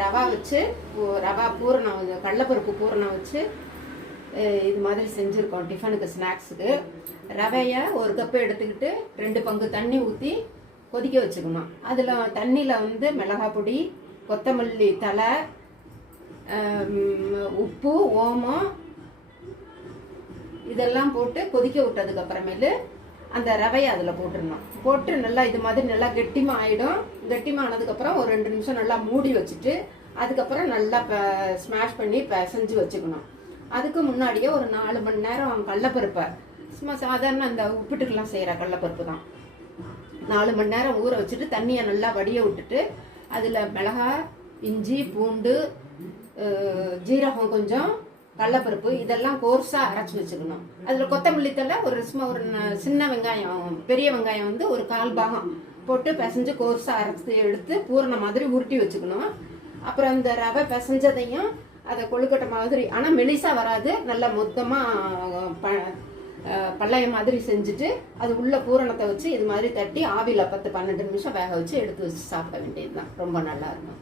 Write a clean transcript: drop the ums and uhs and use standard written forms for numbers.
ரவா வச்சு ரவா பூரணம் கடலைப்பருப்பு பூரணம் வச்சு இது மாதிரி செஞ்சுருக்கோம் டிஃபனுக்கு ஸ்நாக்ஸுக்கு. ரவையை ஒரு கப்பு எடுத்துக்கிட்டு 2 பங்கு தண்ணி ஊற்றி கொதிக்க வச்சுக்கணும். அதில் தண்ணியில் வந்து மிளகாய் பொடி, கொத்தமல்லி தழை, உப்பு, ஓமம் இதெல்லாம் போட்டு கொதிக்க விட்டதுக்கு அப்புறமேலு அந்த ரவையை அதில் போட்டுடணும். போட்டு நல்லா இது மாதிரி நல்லா கெட்டிமாக ஆகிடும். கெட்டிமாக ஆனதுக்கப்புறம் ஒரு 2 நிமிஷம் நல்லா மூடி வச்சுட்டு அதுக்கப்புறம் நல்லா ஸ்மாஷ் பண்ணி செஞ்சு வச்சுக்கணும். அதுக்கு முன்னாடியே ஒரு 4 மணி நேரம் கடலைப்பருப்பை சும்மா சாதாரண அந்த உப்புட்டுக்கெல்லாம் செய்கிற கடலைப்பருப்பு தான் 4 மணி நேரம் ஊற வச்சுட்டு தண்ணியை நல்லா வடிய விட்டுட்டு அதில் மிளகாய், இஞ்சி, பூண்டு, ஜீரகம் கொஞ்சம், கடலைப்பருப்பு இதெல்லாம் கோர்ஸாக அரைச்சி வச்சுக்கணும். அதில் கொத்தமல்லி தழை ஒரு சின்ன வெங்காயம், பெரிய வெங்காயம் வந்து ஒரு 1/4 பாகம் போட்டு பிசைஞ்சு கோர்ஸாக அரைச்சி எடுத்து பூரண மாதிரி உருட்டி வச்சுக்கணும். அப்புறம் இந்த ரவை பிசைஞ்சதையும் அதை கொழுக்கட்டை மாதிரி, ஆனால் மெலிசா வராது, நல்லா மொத்தமாக பழைய மாதிரி செஞ்சுட்டு அது உள்ள பூரணத்தை வச்சு இது மாதிரி தட்டி ஆவியில் 10-12 நிமிஷம் வேக வச்சு எடுத்து வச்சு சாப்பிட வேண்டியது தான். ரொம்ப நல்லா இருக்கும்.